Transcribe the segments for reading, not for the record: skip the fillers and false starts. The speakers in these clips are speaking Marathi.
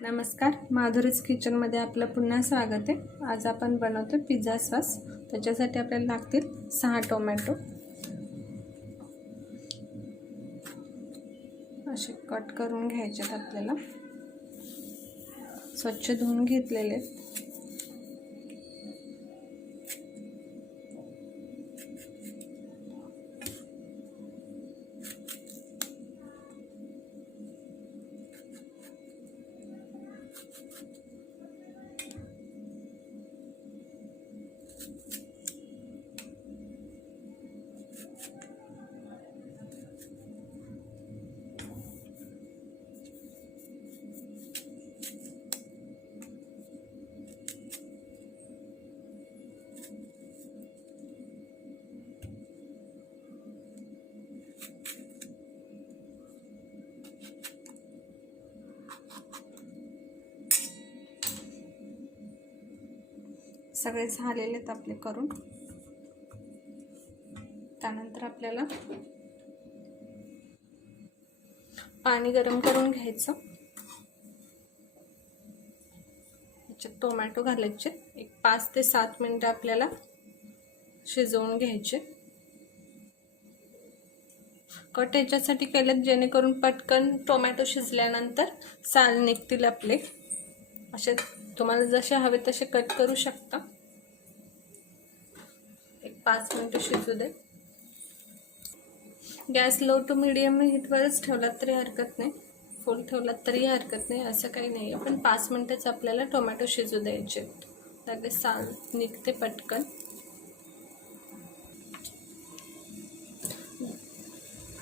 नमस्कार, माधुरीज किचनमध्ये आपलं पुन्हा स्वागत आहे। आज आपण बनवतो पिझ्झा सॉस। त्याच्यासाठी आपल्याला लागतील 6 टोमॅटो असे कट करून घ्यायचे आहेत। आपल्याला स्वच्छ धुवून घेतलेले आहेत। सगळे झालेले आहेत आपले करून। त्यानंतर आपल्याला पाणी गरम करून घ्यायचं। याच्यात टोमॅटो घालायचे। एक 5 ते 7 मिनिटं आपल्याला शिजवून घ्यायचे। कट याच्यासाठी केलेत जेणेकरून पटकन टोमॅटो शिजल्यानंतर साल निघतील आपले। असे तुम्हाला जसे हवे तसे कट करू शकता। एक 5 मिनिटं शिजू दे। गॅस लो टू मीडियम हीटवरच ठेवलात तरी हरकत नाही, फुल ठेवलात तरी हरकत नाही, असं काही नाही। पण 5 मिनिटच आपल्याला टोमॅटो शिजू द्यायचे। लगेच साल निघते पटकन।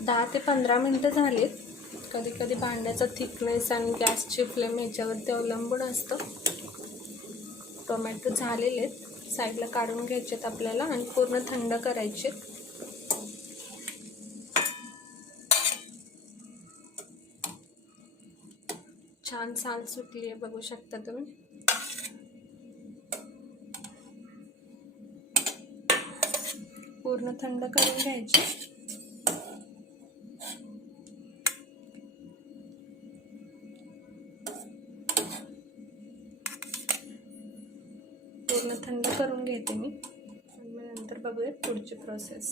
10 ते 15 मिनिटं झालीत। कधी कधी भांड्याचा थिकनेस आणि गॅसची फ्लेम याच्यावरती अवलंबून असतं। टोमॅटो झालेले आहेत, साईडला काढून घ्यायचेत आपल्याला आणि पूर्ण थंड करायचे। छान साल सुटली आहे, बघू शकता तुम्ही। पूर्ण थंड करून घ्यायचे। पूर्ण थंड करून घेते मी आणि नंतर बघूया पुढची प्रोसेस।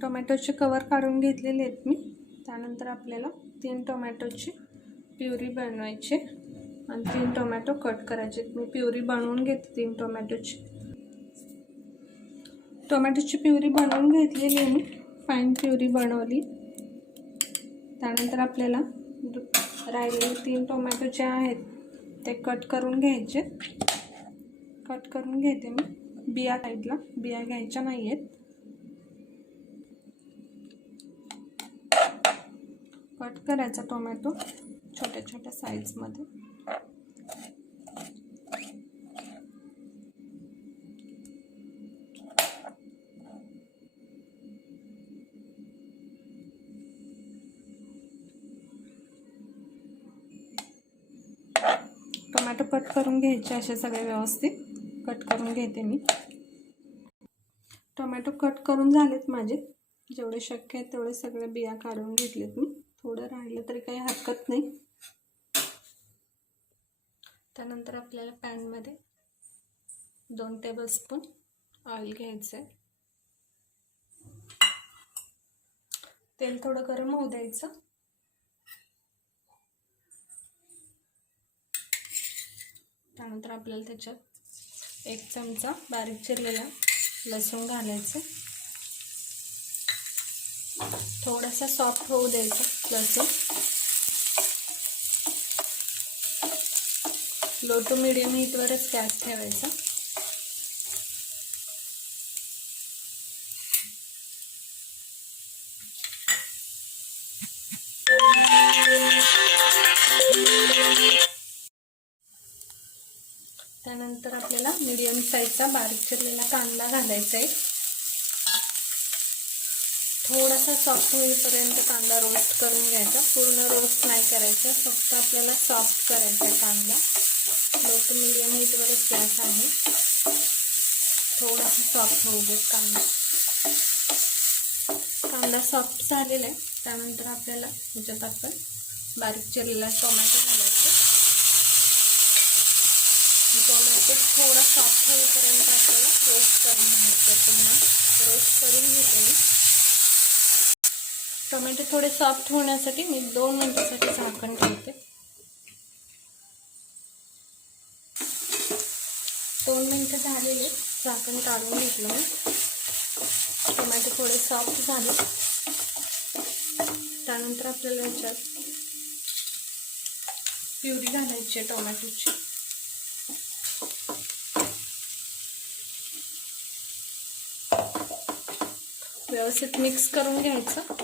टोमॅटोचे कवर काढून घेतलेले आहेत मी। त्यानंतर आपल्याला 3 टोमॅटोची प्युरी बनवायची आणि 3 टोमॅटो कट करायचे। मी प्युरी बनवून घेते 3 टोमॅटोची। टोमॅटोची प्युरी बनवून घेतलेली आहे मी, फाईन प्युरी बनवली। त्यानंतर आपल्याला राहिलेले 3 टोमॅटो जे आहेत ते कट करून घ्यायचे। कट करून घेते मी। बिया साईडला, बिया घ्यायच्या नाही आहेत। कट करायचा टोमॅटो छोट्या छोट्या साईजमध्ये। टोमॅटो कट करून घ्यायचे असे सगळे व्यवस्थित कट करून घेते मी। टोमॅटो कट करून झालेत माझे। जेवढे शक्य आहे तेवढे सगळे बिया काढून घेतलेत मी। थोडं राहिलं तरी काही हरकत नाही। त्यानंतर आपल्याला पॅनमध्ये 2 टेबलस्पून ऑइल घ्यायचं आहे। तेल थोडं गरम होऊ द्यायचं। त्यानंतर आपल्याला त्याच्यात 1 चमचा बारीक चिरलेला लसूण घालायचं। थोडासा सॉफ्ट होऊ द्यायचं लसूण। लो टू मीडियम हीटवरच गॅस ठेवायचा। त्यानंतर आपल्याला मीडियम साईजचा बारीक चिरलेला कांदा घालायचा आहे। थोडासा सॉफ्ट होईपर्यंत कांदा रोस्ट करून घ्यायचा। पूर्ण रोस्ट नाही करायचा, फक्त आपल्याला सॉफ्ट करायचा कांदा। लो टू मीडियम हीटवरच गॅस आहे। थोडासा सॉफ्ट होऊ देत कांदा। कांदा सॉफ्ट झालेला आहे। त्यानंतर आपल्याला ह्याच्यात आपण बारीक चिरलेला टोमॅटो घालायचा. टोमॅटो थोडा सॉफ्ट होईपर्यंत आपल्याला रोस्ट करून घ्यायचं. पुन्हा रोस्ट करून घेते मी. टोमॅटो थोडे सॉफ्ट होण्यासाठी मी 2 मिनिटासाठी झाकण ठेवते. 2 मिनिटं झालेले, झाकण काढून घेतलं मी. टोमॅटो थोडे सॉफ्ट झाले. त्यानंतर आपल्याला याच्यात प्युरी घालायची आहे टोमॅटोची. व्यवस्थित मिक्स करून घ्यायचं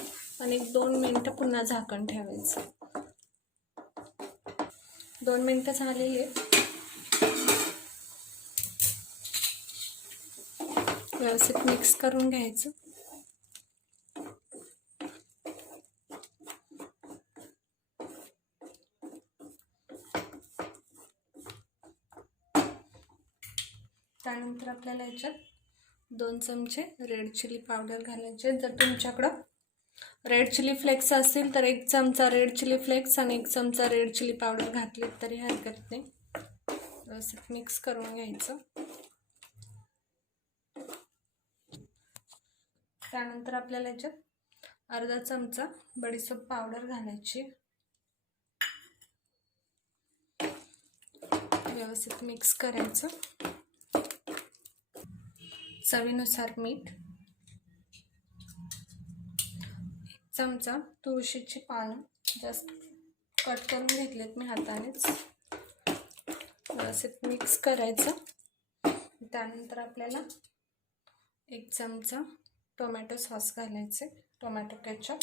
आणि 2 मिनिटं पुन्हा झाकण ठेवायचं. 2 मिनिटं झालेली आहे. व्यवस्थित मिक्स करून घ्यायचं. त्यानंतर आपल्याला याच्यात 2 चमचे रेड चिली पावडर घालायचे. जर तुमच्याकडं रेड चिली फ्लेक्स असतील तर 1 चमचा रेड चिली फ्लेक्स आणि 1 चमचा रेड चिली पावडर घातली तरी हरकत नाही. व्यवस्थित मिक्स करून घ्यायचं. त्यानंतर आपल्याला याच्यात अर्धा चमचा बडीशेप पावडर घालायची. व्यवस्थित मिक्स करायचं. चवीनुसार मीठ. 1 चमचा तुळशीची पानं जस्ट कट करून घेतलेत मी हातानेच. व्यवस्थित मिक्स करायचं. त्यानंतर आपल्याला 1 चमचा टोमॅटो सॉस घालायचे, टोमॅटो केचप.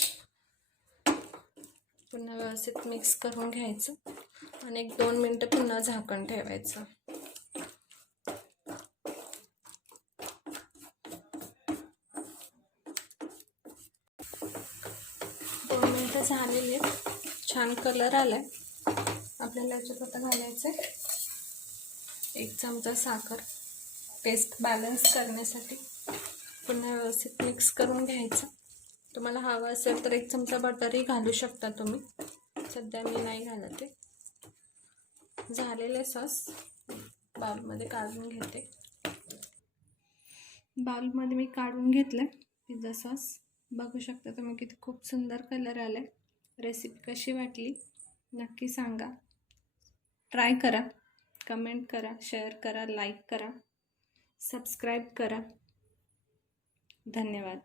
पुन्हा व्यवस्थित मिक्स करून घ्यायचं आणि 1-2 मिनिटं पुन्हा झाकण ठेवायचं. 2 मिनिटं झालेले, छान कलर आलाय. आपल्याला याच्यात आता घालायचे 1 चमचा साखर टेस्ट बॅलन्स करण्यासाठी. पुन्हा व्यवस्थित मिक्स करून घ्यायचं. तुम्हाला हवं असेल तर 1 चमचा बटरही घालू शकता तुम्ही. सध्या मी नाही घालत आहे. झालेले सॉस बाउलमध्ये काढून घेते. बाउलमध्ये मी काढून घेतलं पिझ्झा सॉस. बघू शकता तुम्ही किती खूप सुंदर कलर आलाय. रेसिपी कशी वाटली नक्की सांगा. ट्राय करा, कमेंट करा, शेअर करा, लाईक करा, सबस्क्राईब करा. धन्यवाद.